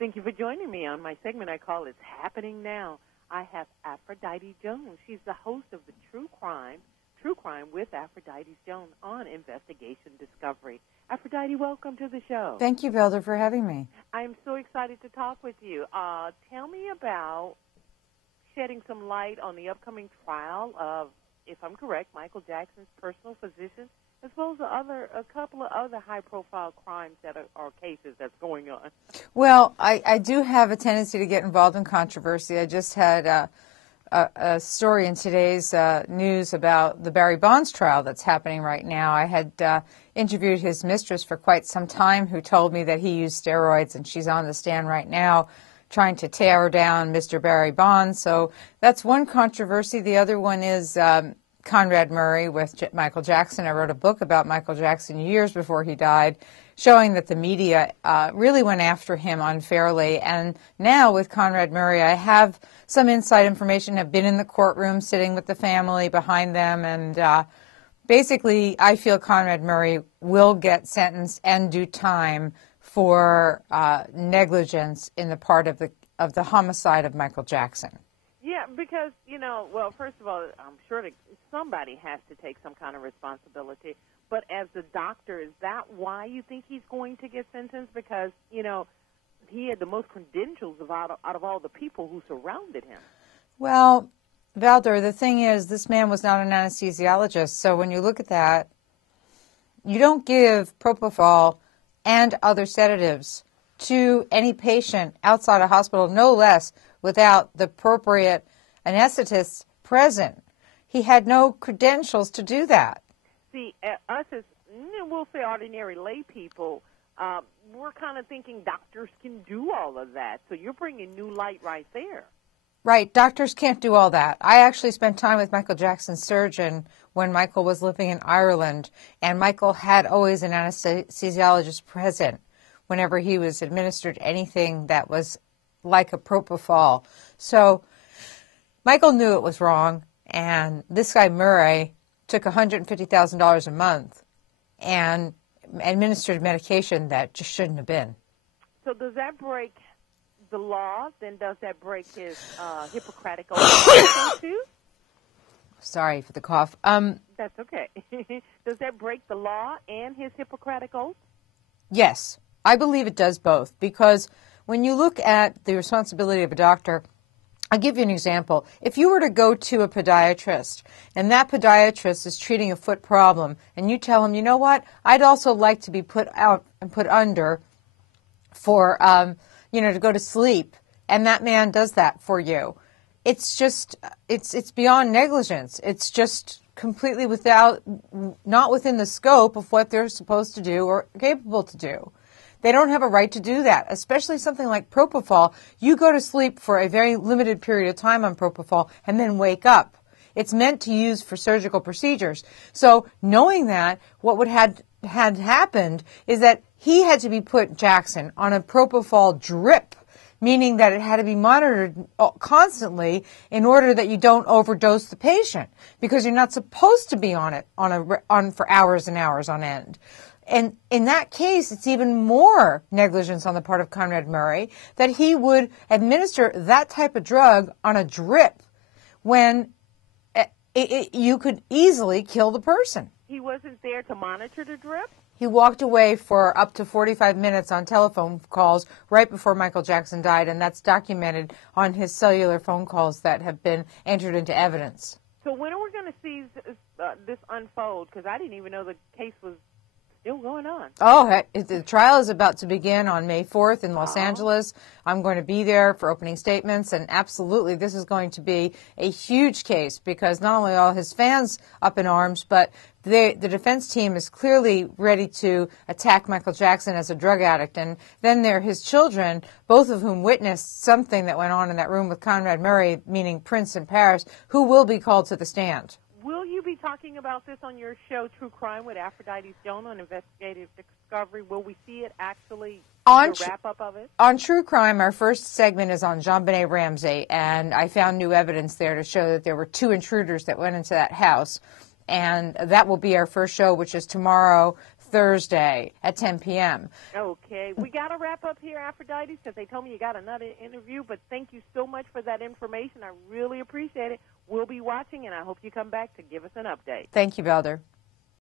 Thank you for joining me on my segment I call It's Happening Now. I have Aphrodite Jones. She's the host of the True Crime with Aphrodite Jones on Investigation Discovery. Aphrodite, welcome to the show. Thank you, Velda, for having me. I'm so excited to talk with you. Tell me about shedding some light on the upcoming trial of, if I'm correct, Michael Jackson's personal physician, as well as a couple of other high-profile crimes that are cases that's going on. Well, I do have a tendency to get involved in controversy. I just had a story in today's news about the Barry Bonds trial that's happening right now. I had interviewed his mistress for quite some time, who told me that he used steroids, and she's on the stand right now trying to tear down Mr. Barry Bonds. So that's one controversy. The other one is Conrad Murray with Michael Jackson. I wrote a book about Michael Jackson years before he died, showing that the media really went after him unfairly. And now with Conrad Murray, I have some inside information, have been in the courtroom sitting with the family behind them. And basically, I feel Conrad Murray will get sentenced and do time for negligence in the part of the homicide of Michael Jackson. Yeah, because, well, first of all, I'm sure that somebody has to take some kind of responsibility. But as the doctor, is that why you think he's going to get sentenced? Because, he had the most credentials out of all the people who surrounded him. Well, Valder, the thing is, this man was not an anesthesiologist. So when you look at that, you don't give propofol and other sedatives to any patient outside a hospital, no less, without the appropriate anesthetists present. He had no credentials to do that. See, us as, we'll say ordinary lay people, we're kind of thinking doctors can do all of that. So you're bringing new light right there. Right. Doctors can't do all that. I actually spent time with Michael Jackson's surgeon when Michael was living in Ireland, and Michael had always an anesthesiologist present whenever he was administered anything that was like a propofol. So Michael knew it was wrong, and this guy Murray took $150,000 a month and administered medication that just shouldn't have been. So does that break the law? Then does that break his Hippocratic oath too? Sorry for the cough. That's okay. Does that break the law and his Hippocratic oath? Yes, I believe it does both, because when you look at the responsibility of a doctor, I'll give you an example. If you were to go to a podiatrist and that podiatrist is treating a foot problem and you tell him, you know what, I'd also like to be put out and put under for, to go to sleep, and that man does that for you, it's just, it's beyond negligence. It's just completely not within the scope of what they're supposed to do or capable to do. They don't have a right to do that, especially something like propofol. You go to sleep for a very limited period of time on propofol and then wake up. It's meant to use for surgical procedures. So knowing that, what would had happened is that he had to be put, Jackson, on a propofol drip, meaning that it had to be monitored constantly in order that you don't overdose the patient, because you're not supposed to be on it for hours and hours on end. And in that case, it's even more negligence on the part of Conrad Murray that he would administer that type of drug on a drip when you could easily kill the person. He wasn't there to monitor the drip? He walked away for up to 45 minutes on telephone calls right before Michael Jackson died, and that's documented on his cellular phone calls that have been entered into evidence. So when are we going to see this unfold? Because I didn't even know the case was still going on. Oh, the trial is about to begin on May 4th in Los Angeles. I'm going to be there for opening statements, and absolutely this is going to be a huge case, because not only are his fans up in arms, but the defense team is clearly ready to attack Michael Jackson as a drug addict. And then there are his children, both of whom witnessed something that went on in that room with Conrad Murray, meaning Prince and Paris, who will be called to the stand. Will you be talking about this on your show, True Crime with Aphrodite Jones on Investigative Discovery? Will we see it actually, the wrap-up of it? On True Crime, our first segment is on JonBenet Ramsey, and I found new evidence there to show that there were 2 intruders that went into that house. And that will be our first show, which is tomorrow, Thursday at 10 p.m. Okay. We got to wrap up here, Aphrodite, because they told me you got another interview, but thank you so much for that information. I really appreciate it. We'll be watching, and I hope you come back to give us an update. Thank you, Belder.